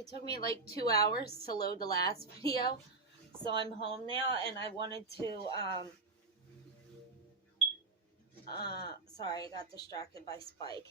it took me like 2 hours to load the last video. So I'm home now, and I wanted to, sorry, I got distracted by Spike.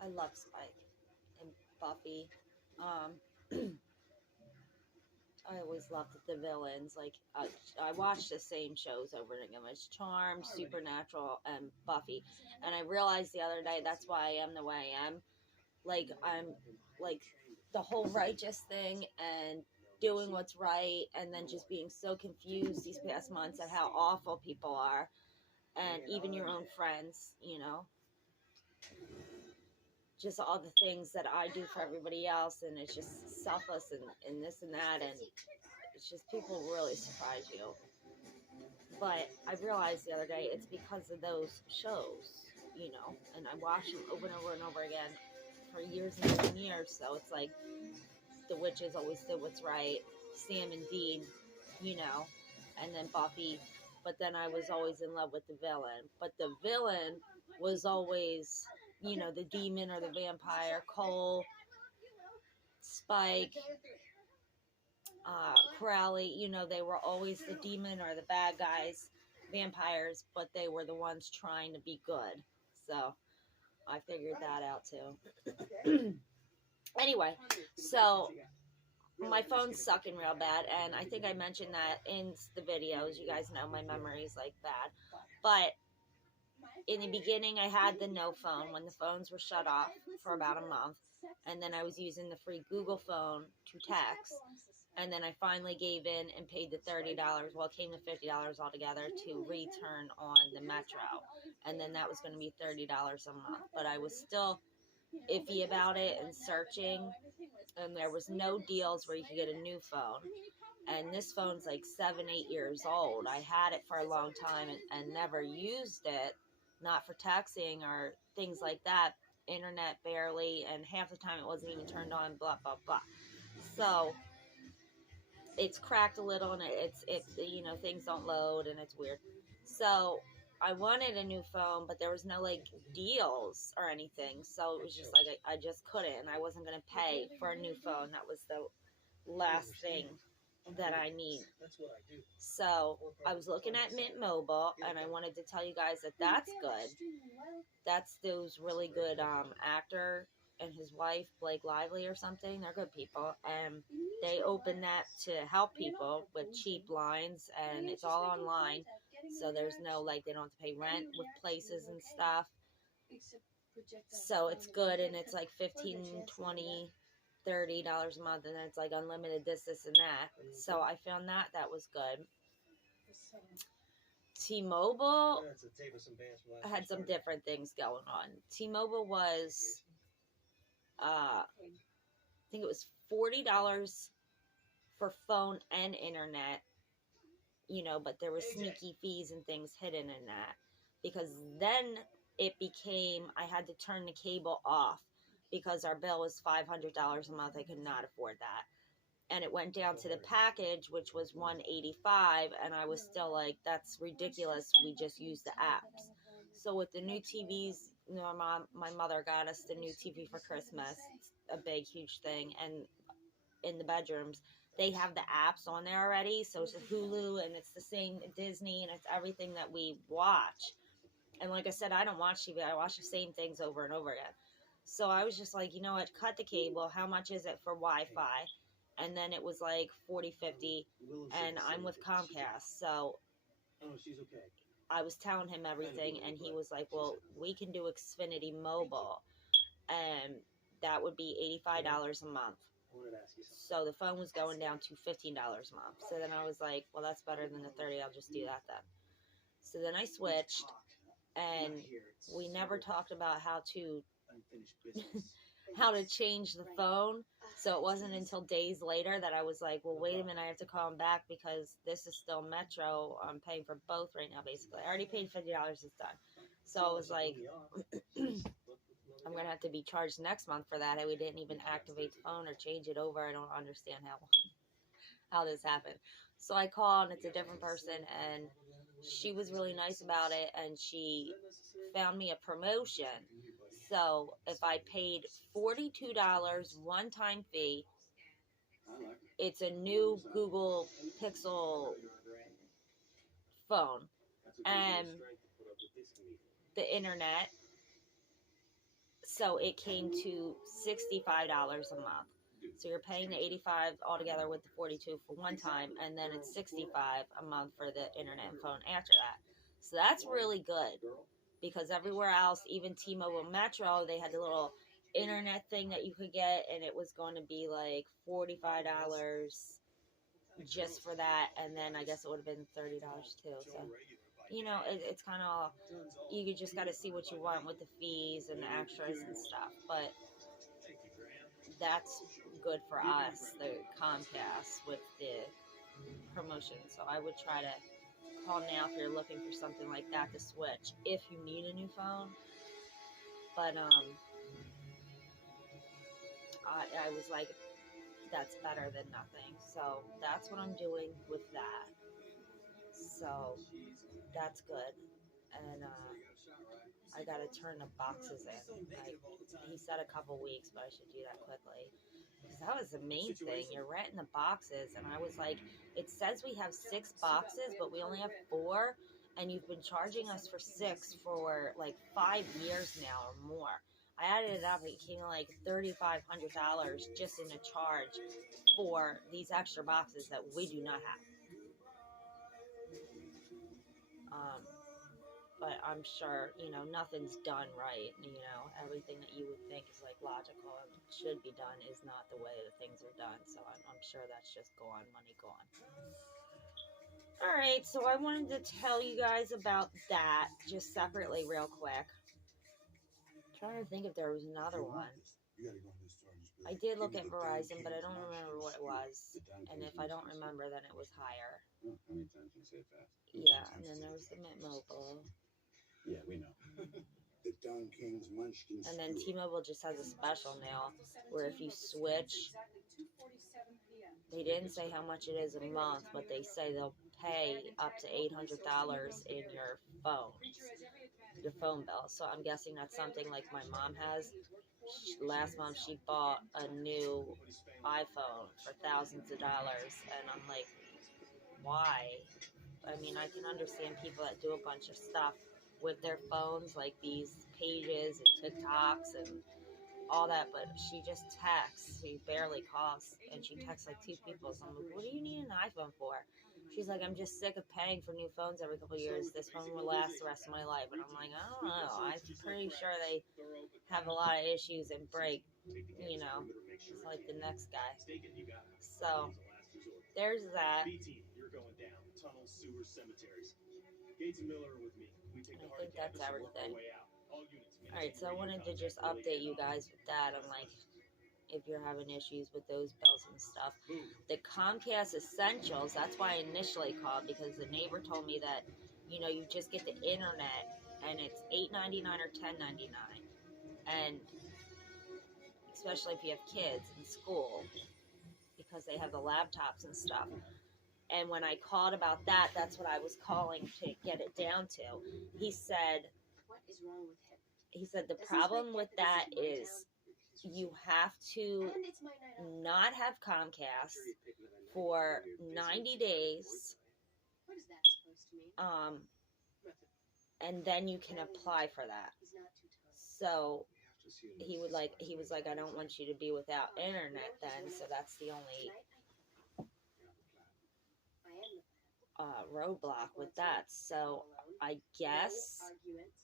I love Spike and Buffy. I always loved the villains. Like, I watched the same shows over and again. It's Charmed, Supernatural, and Buffy. And I realized the other day that's why I am the way I am. Like, I'm, like, the whole righteous thing and doing what's right, and then just being so confused these past months at how awful people are. And even your own friends, you know. Just all the things that I do for everybody else, and it's just selfless and this and that, and it's just people really surprise you. But I realized the other day it's because of those shows, you know, and I watch them over and over and over again for years and years and years. So it's like the witches always did what's right, Sam and Dean, you know, and then Buffy. But then I was always in love with the villain. But the villain was always, you know, the demon or the vampire. Cole, Spike, Crowley, you know, they were always the demon or the bad guys, vampires, but they were the ones trying to be good. So I figured that out too. Anyway, so my phone's sucking real bad, and I think I mentioned that in the videos. You guys know my memory's like bad. But in the beginning, I had the no phone when the phones were shut off for about a month. And then I was using the free Google phone to text. And then I finally gave in and paid the $30. Well, it came to $50 altogether to return on the Metro. And then that was going to be $30 a month. But I was still iffy about it and searching. And there was no deals where you could get a new phone. And this phone's like 7, 8 years old. I had it for a long time and never used it. Not for texting or things like that. Internet barely. And half the time it wasn't even turned on. Blah, blah, blah. So it's cracked a little, and it's you know, things don't load, and it's weird. So I wanted a new phone, but there was no like deals or anything. So it was just like I just couldn't, and I wasn't going to pay for a new phone. That was the last thing that I need. So I was looking at Mint Mobile, and I wanted to tell you guys that that's good. That's those really good actor and his wife, Blake Lively or something. They're good people, and they open that to help people with cheap lines, and it's all online. So there's no, like, they don't have to pay rent with places and stuff. So it's good, and it's like $15, $20, $30 a month, and then it's like unlimited this, and that. So I found that was good. T-Mobile had some different things going on. T-Mobile was, I think it was $40 for phone and internet, you know, but there were sneaky fees and things hidden in that, because then it became, I had to turn the cable off because our bill was $500 a month. I could not afford that. And it went down to the package, which was $185, and I was still like, that's ridiculous. We just use the apps. So with the new TVs, you know, my mother got us the new TV for Christmas. It's a big, huge thing. And in the bedrooms, they have the apps on there already. So it's a Hulu, and it's the same Disney, and it's everything that we watch. And like I said, I don't watch TV. I watch the same things over and over again. So I was just like, you know what, cut the cable. How much is it for Wi-Fi? And then it was like $40, $50, and I'm with Comcast. So I was telling him everything, and he was like, well, we can do Xfinity Mobile, and that would be $85 a month. So the phone was going down to $15 a month. So then I was like, well, that's better than the $30. I'll just do that then. So then I switched, and we never talked about how to change the phone. So it wasn't until days later that I was like, well, wait a minute, I have to call him back because this is still Metro. I'm paying for both right now, basically. I already paid $50, it's done. So I was like, I'm going to have to be charged next month for that. We didn't even activate the phone or change it over. I don't understand how this happened. So I called, and it's a different person, and she was really nice about it, and she found me a promotion. So if I paid $42 one-time fee It's a new Google Pixel phone, and the internet. So it came to $65 a month. So you're paying the $85 altogether with the $42 for one time, and then it's $65 a month for the internet and phone after that. So that's really good, because everywhere else, even T-Mobile Metro, they had the little internet thing that you could get, and it was going to be like $45 just for that, and then I guess it would have been $30 too. So, you know, it's kind of, you just got to see what you want with the fees and the extras and stuff. But that's good for us, the Comcast, with the promotion. So I would try to call now if you're looking for something like that to switch, if you need a new phone. But I was like, that's better than nothing. So that's what I'm doing with that. So that's good. And I got to turn the boxes in. He said a couple weeks, but I should do that quickly. Because that was the main thing. You're renting the boxes. And I was like, it says we have 6 boxes, but we only have 4. And you've been charging us for 6 for like 5 years now or more. I added it up. It came to like $3,500 just in a charge for these extra boxes that we do not have. But I'm sure, you know, nothing's done right. You know, everything that you would think is like logical and should be done is not the way that things are done. So I'm sure that's just gone, money gone. All right, so I wanted to tell you guys about that just separately real quick. I'm trying to think if there was another one. I did look at Verizon, but I don't remember what it was. And if I don't remember, then it was higher. Yeah, and then there was the Mint Mobile. Yeah, we know. The Don King's Munchkin. And then T-Mobile just has a special now where if you switch, they didn't say how much it is a month, but they say they'll pay up to $800 in your phone bill. So I'm guessing that's something like my mom has. Last month she bought a new iPhone for thousands of dollars, and I'm like, why? I mean, I can understand people that do a bunch of stuff with their phones, like these pages and TikToks and all that, but she just texts. She barely calls, and she texts like 2 people. So I'm like, what do you need an iPhone for? She's like, I'm just sick of paying for new phones every couple of years. This phone will last the rest of my life. And I'm like, I don't know. I'm pretty sure they have a lot of issues and break, you know. It's like the next guy. So there's that. I think that's everything. Alright, so I wanted to just update you guys with that. I'm like, if you're having issues with those bills and stuff. The Comcast Essentials, that's why I initially called, because the neighbor told me that, you know, you just get the internet and it's $8.99 or $10.99. And especially if you have kids in school, because they have the laptops and stuff. And when I called about that, that's what I was calling to get it down to. He said, what is wrong with him? He said the problem with that is you have to not have Comcast for 90 days. What is that supposed to mean? And then you can apply for that. So he was like, I don't want you to be without internet then, so that's the only roadblock with that. So I guess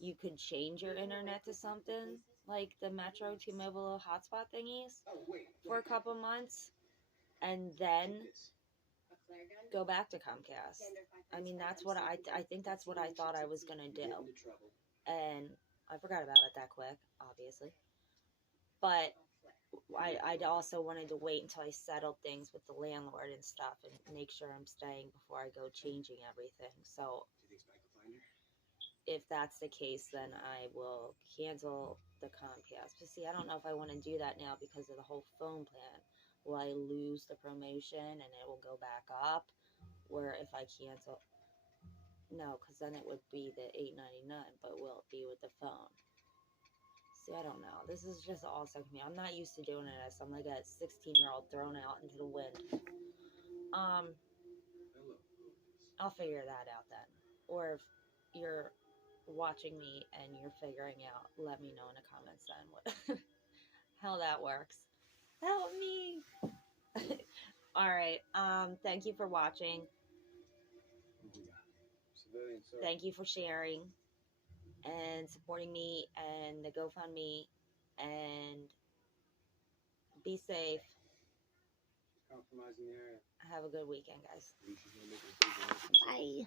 you could change your internet to something like the Metro T-Mobile hotspot thingies for a couple months and then go back to Comcast. I mean, that's what I think that's what I thought I was going to do. And I forgot about it that quick, obviously. But I also wanted to wait until I settled things with the landlord and stuff and make sure I'm staying before I go changing everything. So if that's the case, then I will cancel the Comcast. But see, I don't know if I want to do that now because of the whole phone plan. Will I lose the promotion and it will go back up? Or if I cancel, no, because then it would be the $8.99, but will it be with the phone? See, I don't know. This is just all stuck to me. I'm not used to doing this. I'm like a 16-year-old thrown out into the wind. I'll figure that out then. Or if you're watching me and you're figuring out, let me know in the comments then what how that works. Help me. All right. Thank you for watching. Thank you for sharing and supporting me and the GoFundMe, and be safe. Compromising the area. Have a good weekend, guys. Bye.